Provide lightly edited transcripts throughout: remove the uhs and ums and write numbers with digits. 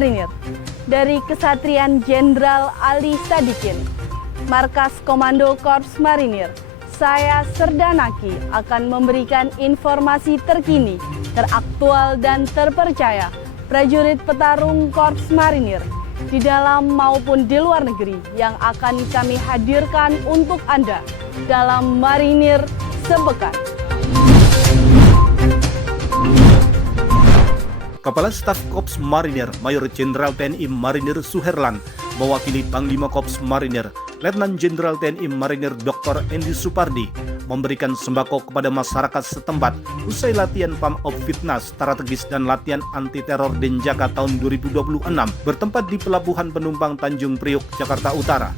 Marinir. Dari Kesatrian Jenderal Ali Sadikin, Markas Komando Korps Marinir, saya Serdanaki akan memberikan informasi terkini, teraktual dan terpercaya prajurit petarung Korps Marinir di dalam maupun di luar negeri yang akan kami hadirkan untuk Anda dalam Marinir Sepekan. Kepala Staf Korps Marinir Mayor Jenderal TNI Marinir Suherlan mewakili Panglima Korps Marinir Letnan Jenderal TNI Marinir Dr. Endi Supardi memberikan sembako kepada masyarakat setempat usai latihan Pam of Fitness strategis dan latihan anti teror Denjaka tahun 2026 bertempat di Pelabuhan Penumpang Tanjung Priok, Jakarta Utara.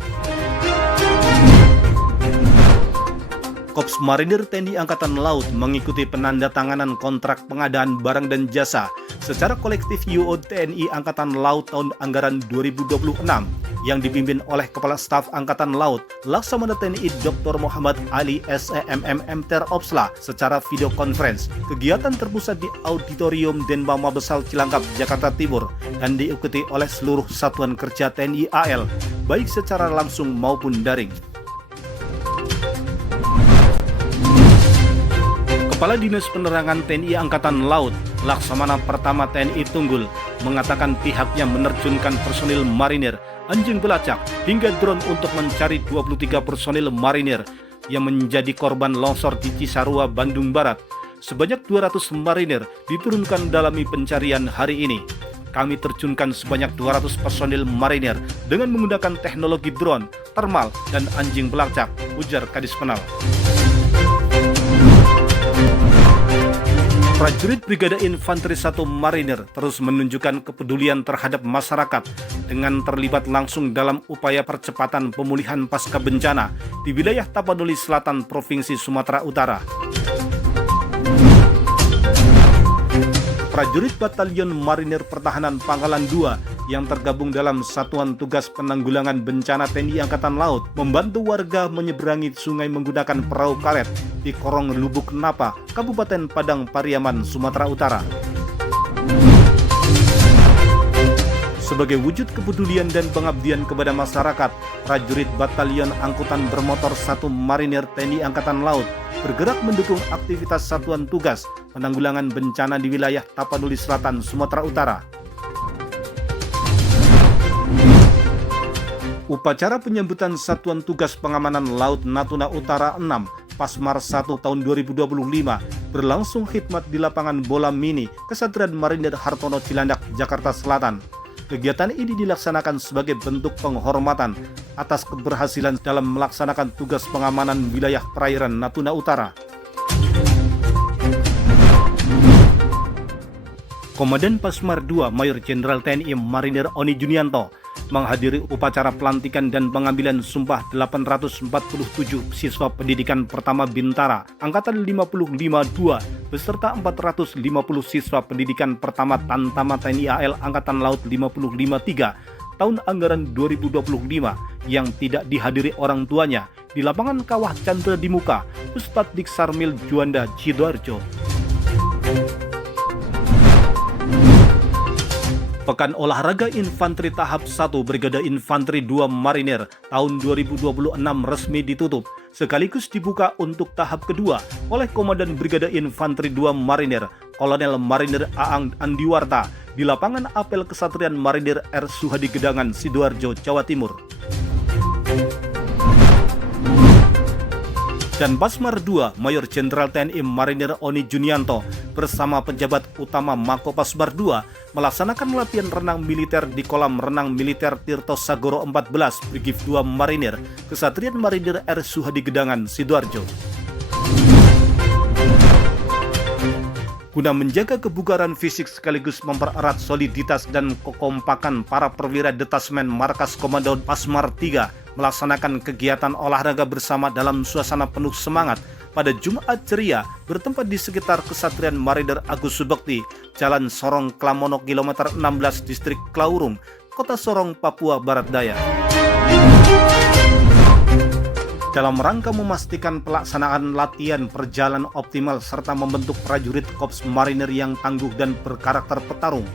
Korps Marinir TNI Angkatan Laut mengikuti penandatanganan kontrak pengadaan barang dan jasa secara kolektif UO TNI Angkatan Laut tahun anggaran 2026 yang dipimpin oleh Kepala Staf Angkatan Laut Laksamana TNI Dr. Muhammad Ali SEMM Mter Opsla secara video conference. Kegiatan terpusat di Auditorium Denpom Mabesal Cilangkap, Jakarta Timur dan diikuti oleh seluruh satuan kerja TNI AL baik secara langsung maupun daring. Kepala Dinas Penerangan TNI Angkatan Laut, Laksamana Pertama TNI Tunggul, mengatakan pihaknya menerjunkan personil marinir, anjing pelacak, hingga drone untuk mencari 23 personil marinir yang menjadi korban longsor di Cisarua, Bandung Barat. Sebanyak 200 marinir diturunkan dalam pencarian hari ini. Kami terjunkan sebanyak 200 personil marinir dengan menggunakan teknologi drone, thermal, dan anjing pelacak, ujar Kadis Penal. Prajurit Brigade Infanteri 1 Marinir terus menunjukkan kepedulian terhadap masyarakat dengan terlibat langsung dalam upaya percepatan pemulihan pasca bencana di wilayah Tapanuli Selatan, Provinsi Sumatera Utara. Prajurit Batalion Marinir Pertahanan Pangkalan 2 yang tergabung dalam Satuan Tugas Penanggulangan Bencana TNI Angkatan Laut membantu warga menyeberangi sungai menggunakan perahu karet di Korong Lubuk Napa, Kabupaten Padang Pariaman, Sumatera Utara. Sebagai wujud kepedulian dan pengabdian kepada masyarakat, prajurit Batalion Angkutan Bermotor 1 Marinir TNI Angkatan Laut bergerak mendukung aktivitas Satuan Tugas Penanggulangan Bencana di wilayah Tapanuli Selatan, Sumatera Utara. Upacara penyambutan Satuan Tugas Pengamanan Laut Natuna Utara 6 Pasmar 1 tahun 2025 berlangsung khidmat di lapangan bola mini Kesatrian Marinir Hartono Cilandak, Jakarta Selatan. Kegiatan ini dilaksanakan sebagai bentuk penghormatan atas keberhasilan dalam melaksanakan tugas pengamanan wilayah perairan Natuna Utara. Komandan Pasmar 2 Mayor Jenderal TNI Marinir Oni Junianto menghadiri upacara pelantikan dan pengambilan sumpah 847 siswa pendidikan pertama Bintara Angkatan 55-2 beserta 450 siswa pendidikan pertama Tantama TNI AL Angkatan Laut 55-3 tahun anggaran 2025 yang tidak dihadiri orang tuanya di lapangan Kawah Chandra di Muka, Puspadik Sarmil Juanda, Sidoarjo. Pekan Olahraga Infanteri Tahap 1 Brigade Infanteri 2 Marinir tahun 2026 resmi ditutup, sekaligus dibuka untuk tahap kedua oleh Komandan Brigade Infanteri 2 Marinir, Kolonel Marinir Aang Andiwarta di lapangan apel Kesatrian Marinir R. Suhadi Gedangan, Sidoarjo, Jawa Timur. Dan Pasmar 2 Mayor Jenderal TNI Marinir Oni Junianto bersama pejabat utama Mako Pasmar 2 melaksanakan latihan renang militer di kolam renang militer Tirto Sagoro 14 Brigif 2 Marinir Kesatrian Marinir R. Suhadi Gedangan, Sidoarjo. Guna menjaga kebugaran fisik sekaligus mempererat soliditas dan kekompakan para perwira detasmen Markas Komando Pasmar 3 melaksanakan kegiatan olahraga bersama dalam suasana penuh semangat pada Jumat ceria bertempat di sekitar Kesatrian Marinir Agus Subekti, Jalan Sorong Klamono kilometer 16 Distrik Klaurung, Kota Sorong, Papua Barat Daya. Dalam rangka memastikan pelaksanaan latihan berjalan optimal serta membentuk prajurit Korps Marinir yang tangguh dan berkarakter petarung,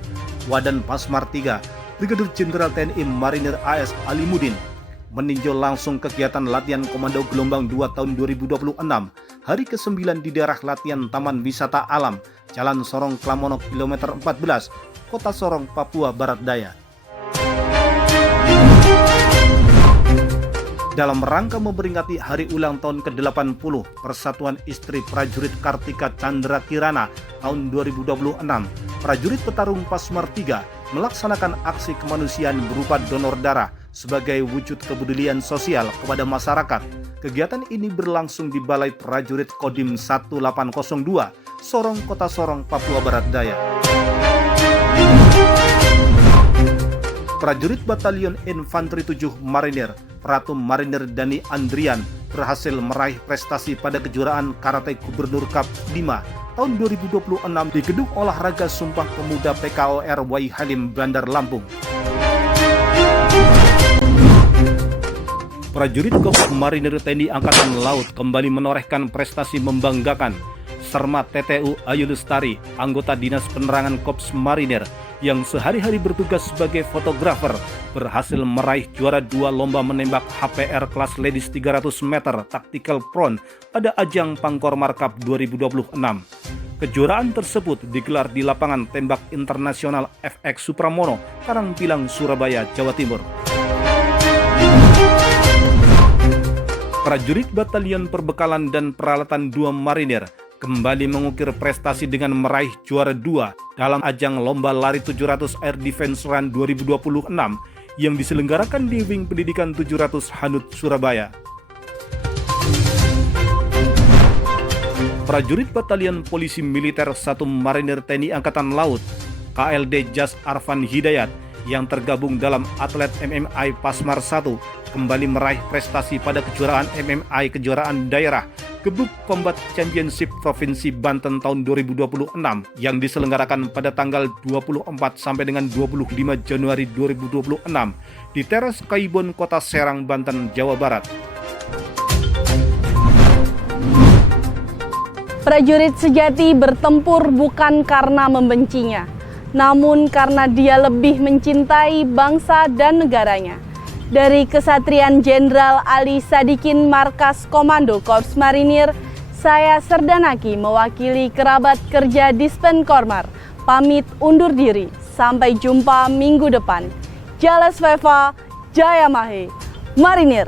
Wadan Pasmar III, Brigadir Jenderal TNI Marinir AS Alimuddin meninjau langsung kegiatan latihan Komando Gelombang 2 tahun 2026 hari ke-9 di daerah latihan Taman Wisata Alam, Jalan Sorong Klamono kilometer 14, Kota Sorong, Papua Barat Daya. Dalam rangka memperingati hari ulang tahun ke-80 Persatuan Istri Prajurit Kartika Chandra Kirana tahun 2026, prajurit petarung Pasmar III melaksanakan aksi kemanusiaan berupa donor darah sebagai wujud kepedulian sosial kepada masyarakat. Kegiatan ini berlangsung di Balai Prajurit Kodim 1802, Sorong, Kota Sorong, Papua Barat Daya. Prajurit Batalion Infanteri 7 Marinir, Pratu Marinir Dani Andrian berhasil meraih prestasi pada kejuaraan Karate Gubernur Cup 5 tahun 2026 di Gedung Olahraga Sumpah Pemuda PKOR Wai Halim, Bandar Lampung. Prajurit Korps Marinir TNI Angkatan Laut kembali menorehkan prestasi membanggakan. Sermat TTU Ayu Lestari, anggota Dinas Penerangan Korps Marinir yang sehari-hari bertugas sebagai fotografer, berhasil meraih juara 2 lomba menembak HPR kelas ladies 300 meter Tactical Prone pada ajang Pangkormar Cup 2026. Kejuaraan tersebut digelar di lapangan tembak internasional FX Supramono, Karangpilang, Surabaya, Jawa Timur. Prajurit Batalion Perbekalan dan Peralatan 2 Marinir kembali mengukir prestasi dengan meraih juara 2 dalam ajang Lomba Lari 700 Air Defense Run 2026 yang diselenggarakan di Wing Pendidikan 700 Hanut, Surabaya. Prajurit Batalion Polisi Militer 1 Marinir TNI Angkatan Laut, KLD Jas Arfan Hidayat, yang tergabung dalam atlet MMI Pasmar 1 kembali meraih prestasi pada kejuaraan MMI Kejuaraan Daerah Gebuk Combat Championship Provinsi Banten tahun 2026 yang diselenggarakan pada tanggal 24 sampai dengan 25 Januari 2026 di Teras Kaibon, Kota Serang, Banten, Jawa Barat. Prajurit sejati bertempur bukan karena membencinya, namun karena dia lebih mencintai bangsa dan negaranya. Dari Kesatrian Jenderal Ali Sadikin Markas Komando Korps Marinir, saya Serdanaki mewakili kerabat kerja Dispenkormar, pamit undur diri. Sampai jumpa minggu depan. Jales Veva, Jaya Mahe, Marinir.